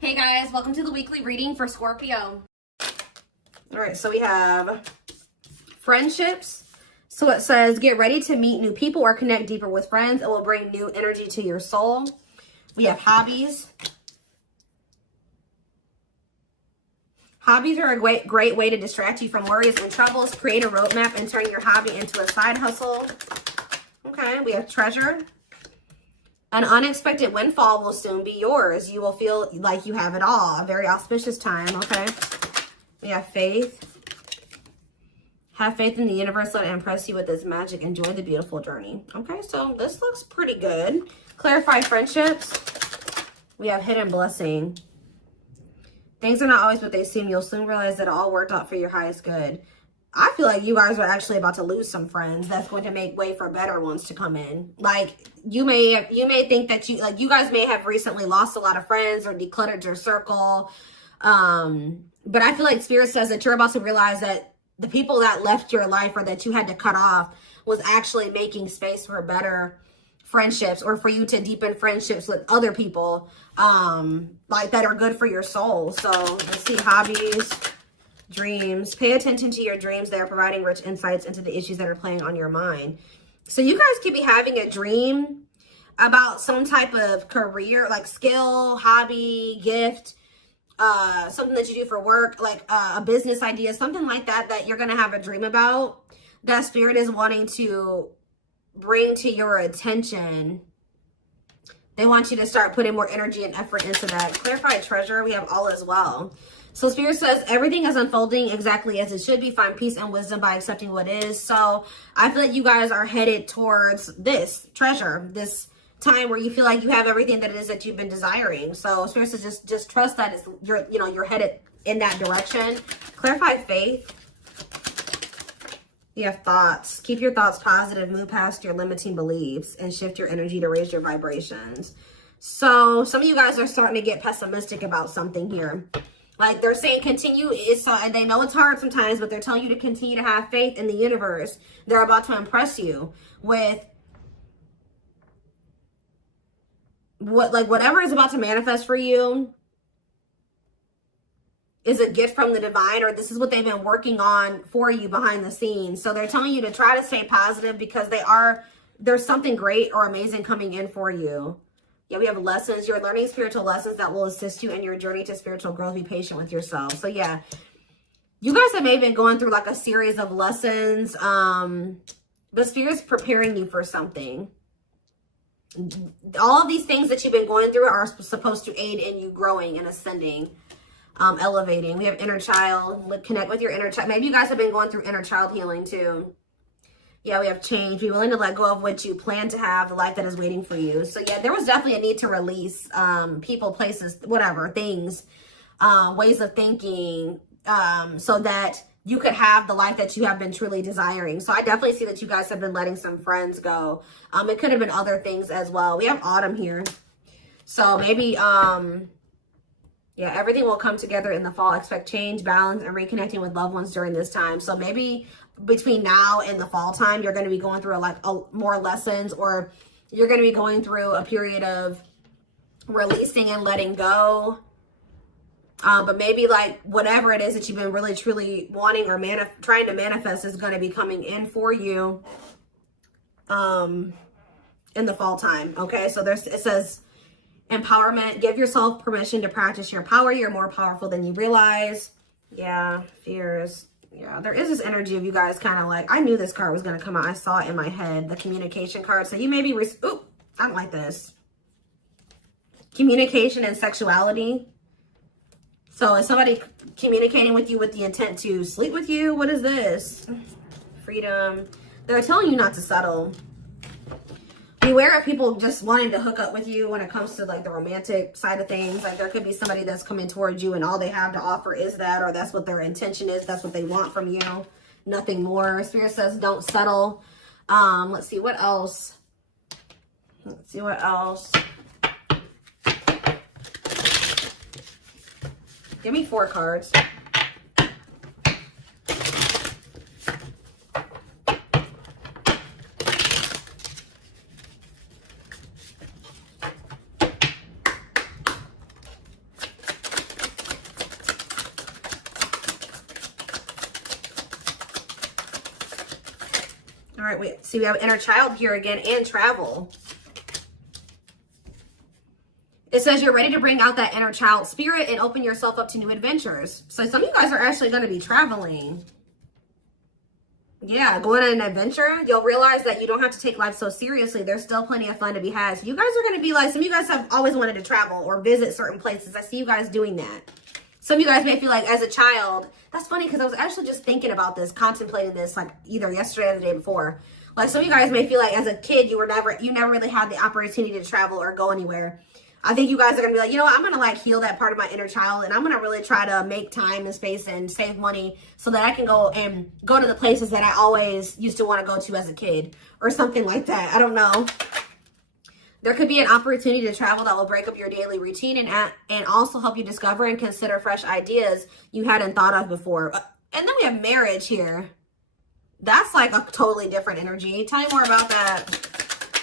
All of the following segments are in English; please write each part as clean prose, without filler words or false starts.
Hey guys, welcome to the weekly reading for Scorpio. All right, so we have friendships. So it says, get ready to meet new people or connect deeper with friends. It will bring new energy to your soul. We have hobbies. Hobbies are a great way to distract you from worries and troubles. Create a roadmap and turn your hobby into a side hustle. Okay, we have treasure. An unexpected windfall will soon be yours. You will feel like you have it all. A very auspicious time, okay? We have faith. Have faith in the universe. Let it impress you with its magic. Enjoy the beautiful journey. Okay, so this looks pretty good. Clarify friendships. We have hidden blessing. Things are not always what they seem. You'll soon realize that it all worked out for your highest good. I feel like you guys are actually about to lose some friends. That's going to make way for better ones to come in. Like you may think that you guys may have recently lost a lot of friends or decluttered your circle. But I feel like Spirit says that you're about to realize that the people that left your life or that you had to cut off was actually making space for better friendships, or for you to deepen friendships with other people like that are good for your soul. So let's see, hobbies, dreams. Pay attention to your dreams. They are providing rich insights into the issues that are playing on your mind. So you guys could be having a dream about some type of career, like skill, hobby, gift, something that you do for work, like a business idea, something like that, that you're going to have a dream about, that Spirit is wanting to bring to your attention. They want you to start putting more energy and effort into that. Clarify treasure. We have all as well. So Spirit says everything is unfolding exactly as it should be. Find peace and wisdom by accepting what is. So I feel like you guys are headed towards this treasure, this time where you feel like you have everything that it is that you've been desiring. So Spirit says just trust that you're headed in that direction. Clarify faith. You have thoughts. Keep your thoughts positive. Move past your limiting beliefs and shift your energy to raise your vibrations. So some of you guys are starting to get pessimistic about something here. Like they're saying continue, and they know it's hard sometimes, but they're telling you to continue to have faith in the universe. They're about to impress you with whatever is about to manifest for you is a gift from the divine, or this is what they've been working on for you behind the scenes. So they're telling you to try to stay positive because there's something great or amazing coming in for you. Yeah, we have lessons. You're learning spiritual lessons that will assist you in your journey to spiritual growth. Be patient with yourself. So yeah, you guys have maybe been going through like a series of lessons. But Spirit's preparing you for something. All of these things that you've been going through are supposed to aid in you growing and ascending, elevating. We have inner child. Connect with your inner child. Maybe you guys have been going through inner child healing too. Yeah, we have change. Be willing to let go of what you plan to have, the life that is waiting for you. So yeah, there was definitely a need to release people, places, whatever, things, ways of thinking, so that you could have the life that you have been truly desiring. So I definitely see that you guys have been letting some friends go. It could have been other things as well. We have autumn here. So maybe, yeah, everything will come together in the fall. Expect change, balance, and reconnecting with loved ones during this time. So maybe between now and the fall time, you're going to be going through more lessons, or you're going to be going through a period of releasing and letting go. But maybe like whatever it is that you've been really truly wanting or trying to manifest is going to be coming in for you in the fall time. Okay, so it says empowerment. Give yourself permission to practice your power. You're more powerful than you realize. Yeah, fears. Yeah, there is this energy of you guys kind of like, I knew this card was going to come out. I saw it in my head, the communication card. So you may be, ooh, I don't like this. Communication and sexuality. So is somebody communicating with you with the intent to sleep with you? What is this? Freedom. They're telling you not to settle. Beware of people just wanting to hook up with you when it comes to like the romantic side of things. Like there could be somebody that's coming towards you and all they have to offer is that, or that's what their intention is. That's what they want from you. Nothing more. Spirit says don't settle. Let's see what else. Let's see what else. Give me 4 cards. right, wait. See, we have inner child here again and travel. It says you're ready to bring out that inner child spirit and open yourself up to new adventures. So some of you guys are actually going to be traveling. Yeah, going on an adventure. You'll realize that you don't have to take life so seriously. There's still plenty of fun to be had. So you guys are going to be like, some of you guys have always wanted to travel or visit certain places. I see you guys doing that. Some of you guys may feel like as a child, that's funny because I was actually just thinking about this, contemplating this like either yesterday or the day before. Like some of you guys may feel like as a kid, you never really had the opportunity to travel or go anywhere. I think you guys are going to be like, you know what, I'm going to like heal that part of my inner child and I'm going to really try to make time and space and save money so that I can go to the places that I always used to want to go to as a kid or something like that. I don't know. There could be an opportunity to travel that will break up your daily routine and also help you discover and consider fresh ideas you hadn't thought of before. And then we have marriage here. That's like a totally different energy. Tell me more about that.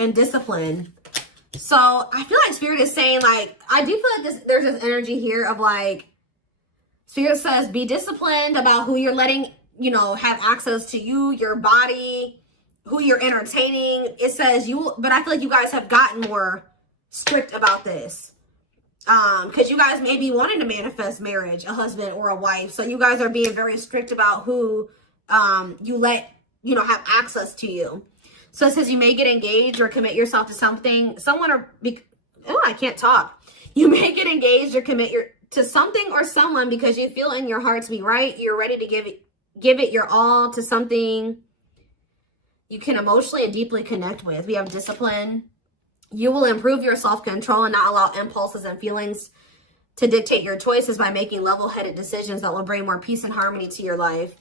And discipline. So I feel like Spirit is saying, like, I do feel like there's this energy here of like, Spirit says, be disciplined about who you're letting, you know, have access to you, your body, who you're entertaining. It says but I feel like you guys have gotten more strict about this. Because you guys may be wanting to manifest marriage, a husband or a wife. So you guys are being very strict about who you let, you know, have access to you. So it says you may get engaged or commit yourself to something, I can't talk. You may get engaged or commit to something or someone because you feel in your heart to be right. You're ready to give it your all to something you can emotionally and deeply connect with. We have discipline. You will improve your self-control and not allow impulses and feelings to dictate your choices by making level-headed decisions that will bring more peace and harmony to your life.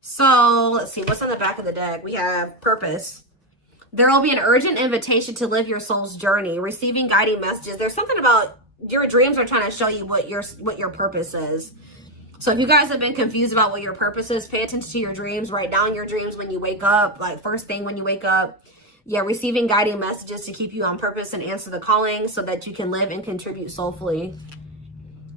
So let's see, what's on the back of the deck? We have purpose. There will be an urgent invitation to live your soul's journey, receiving guiding messages. There's something about your dreams are trying to show you what your purpose is. So if you guys have been confused about what your purpose is, pay attention to your dreams. Write down your dreams when you wake up, like first thing when you wake up. Yeah, receiving guiding messages to keep you on purpose and answer the calling so that you can live and contribute soulfully.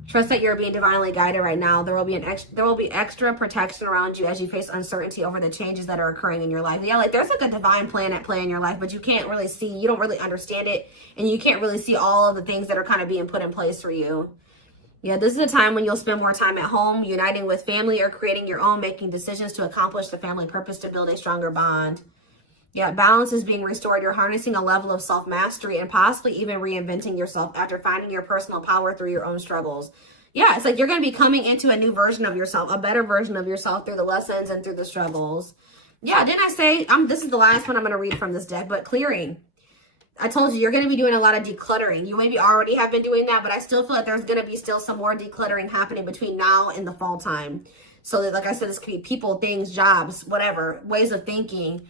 Trust that you're being divinely guided right now. There will be extra protection around you as you face uncertainty over the changes that are occurring in your life. Yeah, like there's like a divine plan at play in your life, but you can't really see, you don't really understand it, and you can't really see all of the things that are kind of being put in place for you. Yeah, this is a time when you'll spend more time at home, uniting with family or creating your own, making decisions to accomplish the family purpose to build a stronger bond. Yeah, balance is being restored. You're harnessing a level of self-mastery and possibly even reinventing yourself after finding your personal power through your own struggles. Yeah, it's like you're going to be coming into a new version of yourself, a better version of yourself through the lessons and through the struggles. Yeah, didn't I say, this is the last one I'm going to read from this deck, but clearing. I told you, you're going to be doing a lot of decluttering. You maybe already have been doing that, but I still feel like there's going to be still some more decluttering happening between now and the fall time. So that, like I said, this could be people, things, jobs, whatever, ways of thinking,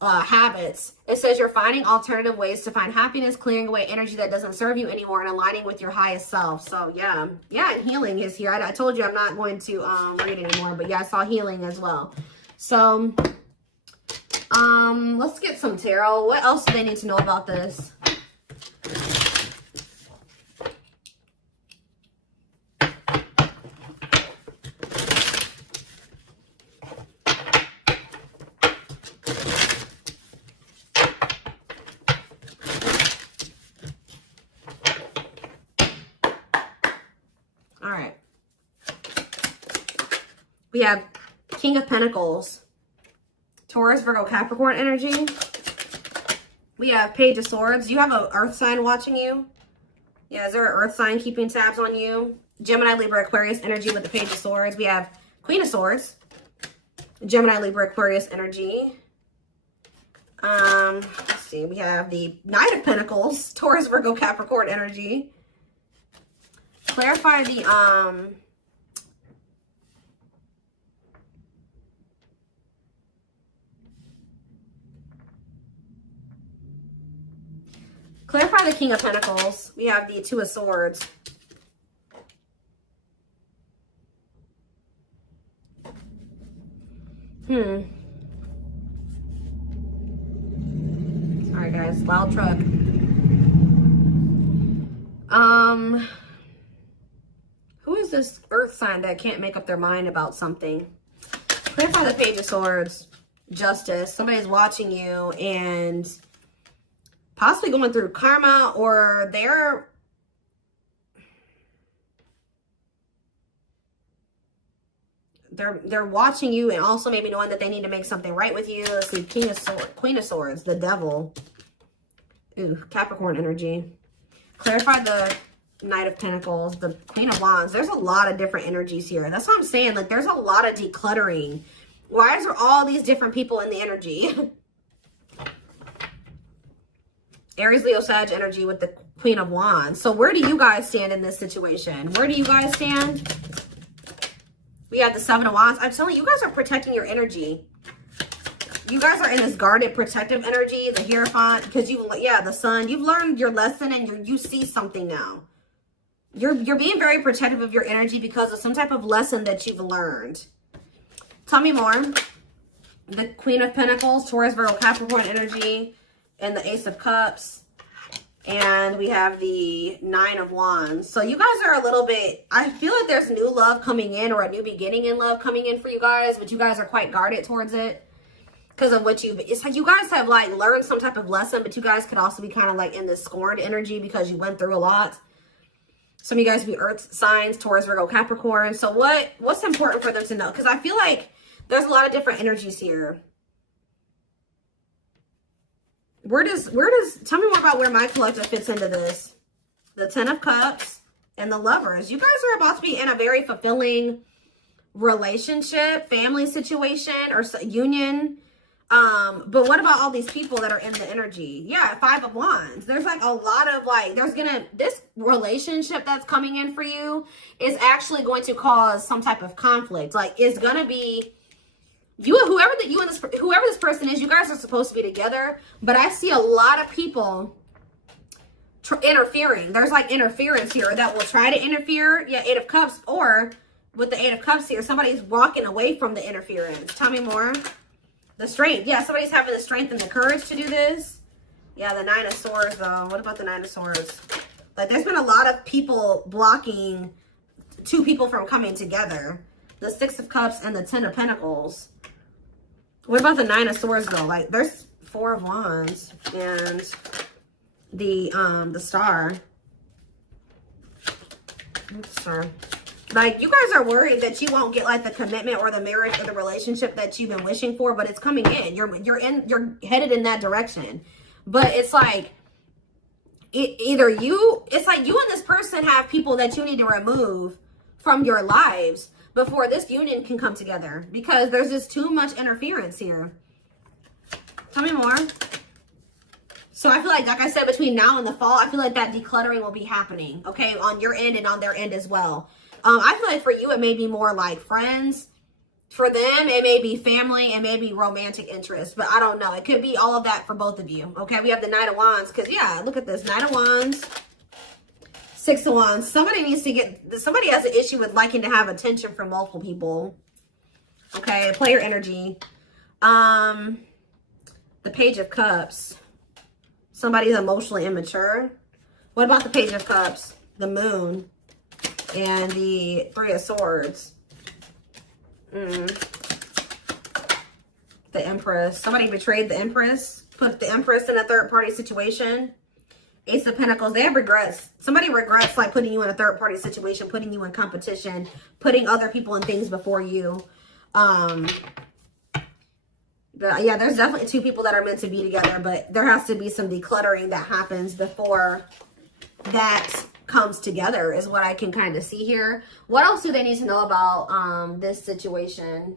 habits. It says you're finding alternative ways to find happiness, clearing away energy that doesn't serve you anymore, and aligning with your highest self. So yeah, and healing is here. I told you I'm not going to read anymore, but yeah, I saw healing as well. So let's get some tarot. What else do they need to know about this? We have King of Pentacles, Taurus, Virgo, Capricorn energy. We have Page of Swords. You have an earth sign watching you. Yeah, is there an earth sign keeping tabs on you? Gemini, Libra, Aquarius energy with the Page of Swords. We have Queen of Swords, Gemini, Libra, Aquarius energy. Let's see. We have the Knight of Pentacles, Taurus, Virgo, Capricorn energy. Clarify the clarify the King of Pentacles. We have the Two of Swords. Sorry guys, loud truck. Who is this earth sign that can't make up their mind about something? Clarify the Page of Swords. Justice. Somebody's watching you and possibly going through karma, or they're watching you and also maybe knowing that they need to make something right with you. Let's see, Queen of Swords, the Devil. Ooh, Capricorn energy. Clarify the Knight of Pentacles, the Queen of Wands. There's a lot of different energies here. That's what I'm saying. Like, there's a lot of decluttering. Why is there all these different people in the energy? Aries, Leo, Sag energy with the Queen of Wands. So where do you guys stand in this situation? Where do you guys stand? We have the Seven of Wands. I'm telling you, you guys are protecting your energy. You guys are in this guarded, protective energy. The Hierophant, because the Sun. You've learned your lesson and you see something now. You're being very protective of your energy because of some type of lesson that you've learned. Tell me more. The Queen of Pentacles, Taurus, Virgo, Capricorn energy, and the Ace of Cups. And we have the Nine of Wands. So you guys are a little bit, I feel like there's new love coming in, or a new beginning in love coming in for you guys, but you guys are quite guarded towards it because of what it's like you guys have like learned some type of lesson, but you guys could also be kind of like in this scorned energy because you went through a lot. Some of you guys be earth signs, Taurus, Virgo, Capricorn. So what's important for them to know? Because I feel like there's a lot of different energies here. Where does, tell me more about where my collective fits into this. The Ten of Cups and the Lovers. You guys are about to be in a very fulfilling relationship, family situation, or union. But what about all these people that are in the energy? Yeah, Five of Wands. There's like a lot of like, this relationship that's coming in for you is actually going to cause some type of conflict. Like, it's going to be, whoever this person is, you guys are supposed to be together, but I see a lot of people interfering. There's like interference here that will try to interfere. Yeah, Eight of Cups, or with the Eight of Cups here, somebody's walking away from the interference. Tell me more. The strength. Yeah, somebody's having the strength and the courage to do this. Yeah, the Nine of Swords, though. What about the Nine of Swords? Like, there's been a lot of people blocking two people from coming together. The Six of Cups and the Ten of Pentacles. What about the Nine of Swords, though? Like, there's Four of Wands and the Star. Star. Like, you guys are worried that you won't get like the commitment or the marriage or the relationship that you've been wishing for, but it's coming in. You're headed in that direction. But it's like it's like you and this person have people that you need to remove from your lives before this union can come together, because there's just too much interference here. Tell me more. So I feel like I said, between now and the fall, I feel like that decluttering will be happening, okay, on your end and on their end as well. I feel like for you, it may be more like friends. For them, it may be family, and maybe romantic interest, but I don't know. It could be all of that for both of you, okay? We have the Knight of Wands, because, yeah, look at this. Knight of Wands, Six of Wands. Somebody has an issue with liking to have attention from multiple people, okay? Player energy. The Page of Cups. Somebody's emotionally immature. What about the Page of Cups? The Moon. And the Three of Swords. The Empress. Somebody betrayed the Empress. Put the Empress in a third-party situation. Ace of Pentacles. They have regrets. Somebody regrets like putting you in a third-party situation, putting you in competition, putting other people and things before you. But yeah, there's definitely two people that are meant to be together, but there has to be some decluttering that happens before that comes together, is what I can kind of see here. What else do they need to know about this situation?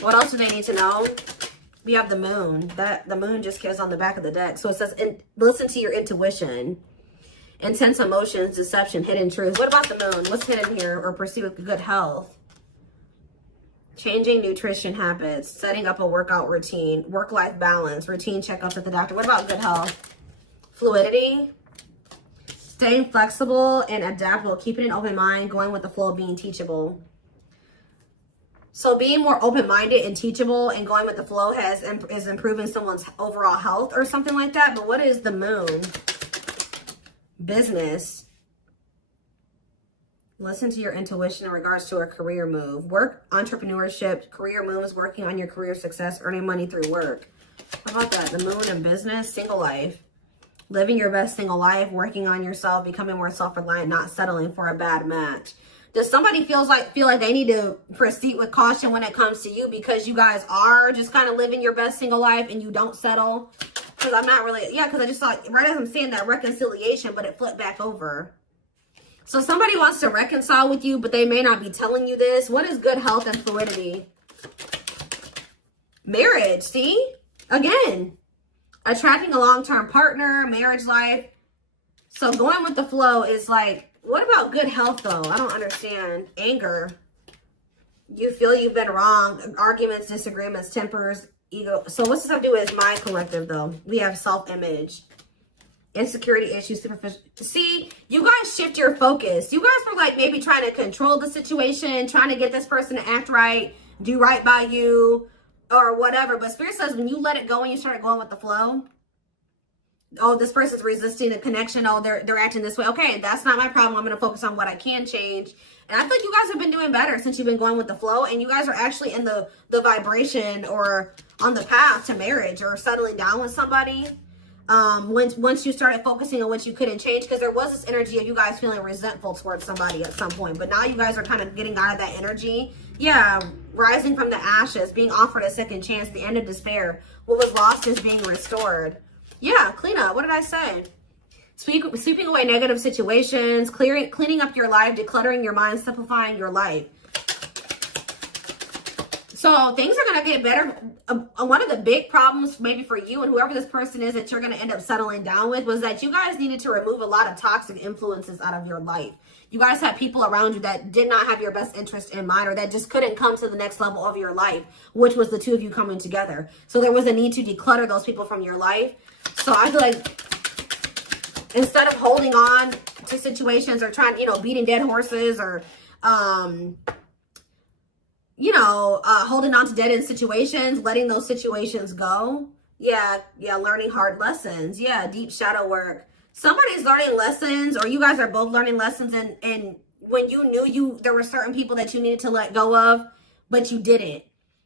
What else do they need to know? We have the Moon. The Moon just goes on the back of the deck. So it says, listen to your intuition. Intense emotions, deception, hidden truth. What about the Moon? What's hidden here? Or pursue with good health? Changing nutrition habits, setting up a workout routine, work-life balance, routine checkups at the doctor. What about good health? Fluidity, staying flexible and adaptable, keeping an open mind, going with the flow, being teachable. So being more open-minded and teachable and going with the flow is improving someone's overall health or something like that. But what is the Moon? Business. Listen to your intuition in regards to a career move. Work, entrepreneurship, career moves, working on your career success, earning money through work. How about that? The moon and business, single life. Living your best single life, working on yourself, becoming more self-reliant, not settling for a bad match. Does somebody feel like they need to proceed with caution when it comes to you because you guys are just kind of living your best single life and you don't settle? Because I'm not really, yeah, because I just thought, right as I'm saying that reconciliation, but it flipped back over. So somebody wants to reconcile with you, but they may not be telling you this. What is good health and fluidity? Marriage, see? Again, attracting a long-term partner, marriage life. So going with the flow is like, what about good health, though? I don't understand. Anger. You feel you've been wrong. Arguments, disagreements, tempers, ego. So what's this have to do with my collective, though? We have self-image. Insecurity issues, superficial. See, you guys shift your focus. You guys were like maybe trying to control the situation, trying to get this person to act right, do right by you, or whatever. But Spirit says when you let it go and you start going with the flow, oh, this person's resisting the connection. Oh, they're acting this way. Okay, that's not my problem. I'm going to focus on what I can change. And I feel like you guys have been doing better since you've been going with the flow. And you guys are actually in the vibration or on the path to marriage or settling down with somebody. Once you started focusing on what you couldn't change, because there was this energy of you guys feeling resentful towards somebody at some point. But now you guys are kind of getting out of that energy. Yeah, rising from the ashes, being offered a second chance, the end of despair. What was lost is being restored. Yeah, clean up. What did I say? Sweeping away negative situations, cleaning up your life, decluttering your mind, simplifying your life. So things are going to get better. One of the big problems maybe for you and whoever this person is that you're going to end up settling down with was that you guys needed to remove a lot of toxic influences out of your life. You guys had people around you that did not have your best interest in mind or that just couldn't come to the next level of your life, which was the two of you coming together. So there was a need to declutter those people from your life. So I feel like instead of holding on to situations or trying, beating dead horses or, holding on to dead end situations, letting those situations go. Yeah, learning hard lessons. Yeah, deep shadow work. Somebody's learning lessons or you guys are both learning lessons and when you knew there were certain people that you needed to let go of, but you didn't.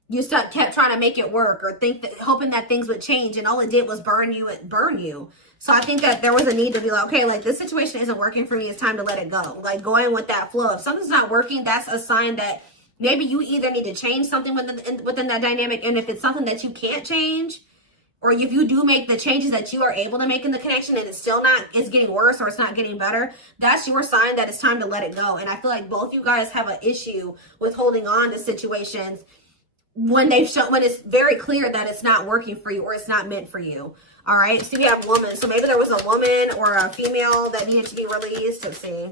You kept trying to make it work or hoping that things would change and all it did was burn you. So I think that there was a need to be like, okay, like this situation isn't working for me. It's time to let it go. Like going with that flow. If something's not working, that's a sign that maybe you either need to change something within that dynamic. And if it's something that you can't change, or if you do make the changes that you are able to make in the connection and it's getting worse or it's not getting better, that's your sign that it's time to let it go. And I feel like both you guys have an issue with holding on to situations when it's very clear that it's not working for you or it's not meant for you. All right. So we have woman. So maybe there was a woman or a female that needed to be released. Let's see.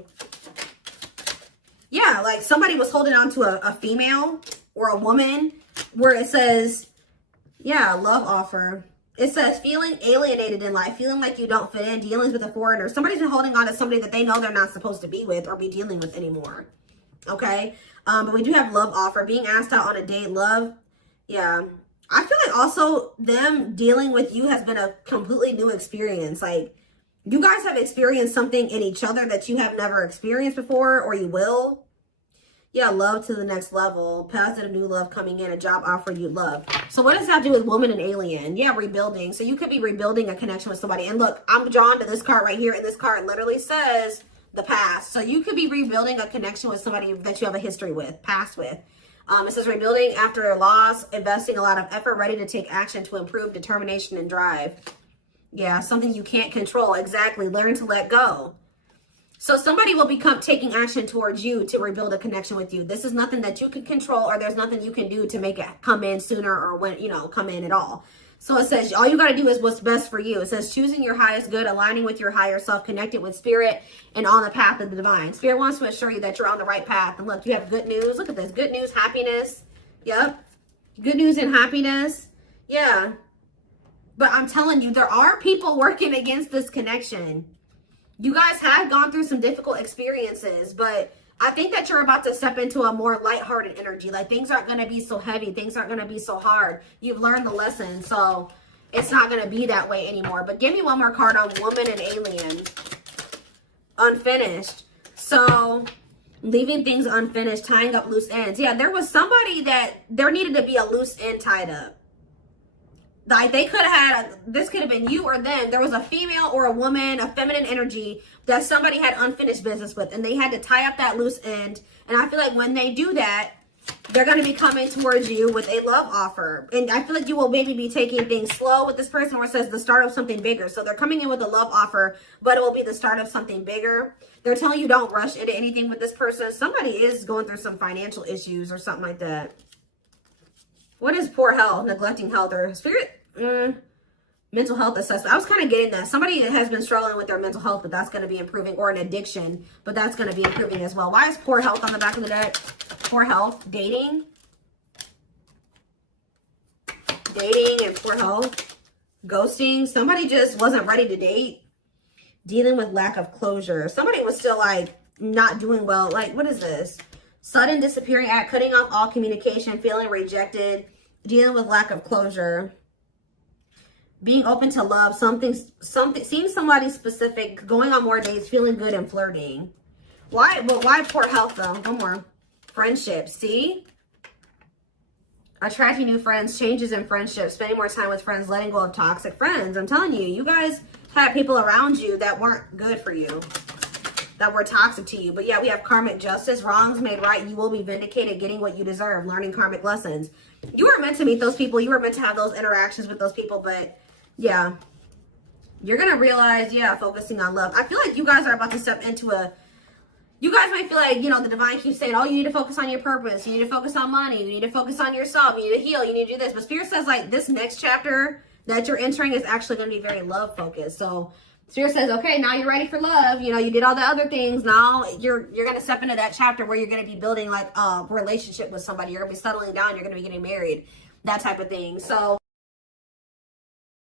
Yeah. Like somebody was holding on to a female or a woman where it says, yeah, love offer. It says feeling alienated in life, feeling like you don't fit in, dealings with a foreigner. Somebody's been holding on to somebody that they know they're not supposed to be with or be dealing with anymore. Okay. But we do have love offer, being asked out on a date, love. Yeah. I feel like also them dealing with you has been a completely new experience. Like you guys have experienced something in each other that you have never experienced before or you will. Yeah, love to the next level. Positive new love coming in, a job offer you love. So what does that do with woman and alien? Yeah, rebuilding. So you could be rebuilding a connection with somebody. And look, I'm drawn to this card right here. And this card literally says the past. So you could be rebuilding a connection with somebody that you have a history with, past with. It says rebuilding after a loss, investing a lot of effort, ready to take action to improve determination and drive. Yeah, something you can't control. Exactly. Learn to let go. So somebody will become taking action towards you to rebuild a connection with you. This is nothing that you can control or there's nothing you can do to make it come in sooner or when, come in at all. So it says all you got to do is what's best for you. It says choosing your highest good, aligning with your higher self, connected with spirit and on the path of the divine. Spirit wants to assure you that you're on the right path. And look, you have good news. Look at this. Good news, happiness. Yep. Good news and happiness. Yeah. But I'm telling you, there are people working against this connection. You guys have gone through some difficult experiences, but I think that you're about to step into a more lighthearted energy. Like things aren't going to be so heavy. Things aren't going to be so hard. You've learned the lesson, so it's not going to be that way anymore. But give me one more card on woman and alien. Unfinished. So leaving things unfinished, tying up loose ends. Yeah, there was somebody that there needed to be a loose end tied up. Like they could have had, this could have been you or them. There was a female or a woman, a feminine energy that somebody had unfinished business with, and they had to tie up that loose end. And I feel like when they do that, they're going to be coming towards you with a love offer. And I feel like you will maybe be taking things slow with this person, where it says the start of something bigger. So they're coming in with a love offer, but it will be the start of something bigger. They're telling you don't rush into anything with this person. Somebody is going through some financial issues or something like that. What is poor health, neglecting health, or spirit? Mental health assessment. I was kind of getting that. Somebody has been struggling with their mental health, but that's going to be improving, or an addiction, but that's going to be improving as well. Why is poor health on the back of the deck? Poor health, dating and poor health, ghosting. Somebody just wasn't ready to date, dealing with lack of closure. Somebody was still like not doing well. Like, what is this? Sudden disappearing act, cutting off all communication, feeling rejected, dealing with lack of closure, being open to love, something, seeing somebody specific, going on more dates, feeling good, and flirting. Why? But why poor health though? One more. Friendships. See? Attracting new friends, changes in friendships, spending more time with friends, letting go of toxic friends. I'm telling you, you guys had people around you that weren't good for you, that were toxic to you. But yeah, we have karmic justice, wrongs made right. You will be vindicated, getting what you deserve, learning karmic lessons. You were meant to meet those people. You were meant to have those interactions with those people. But yeah, you're going to realize, yeah, focusing on love. I feel like you guys are about to step into a, you guys might feel like, you know, the divine keeps saying, oh, you need to focus on your purpose. You need to focus on money. You need to focus on yourself. You need to heal. You need to do this. But Spirit says, like, this next chapter that you're entering is actually going to be very love focused. So Spirit says, okay, now you're ready for love. You know, you did all the other things. Now you're going to step into that chapter where you're going to be building like a relationship with somebody. You're going to be settling down. You're going to be getting married, that type of thing. So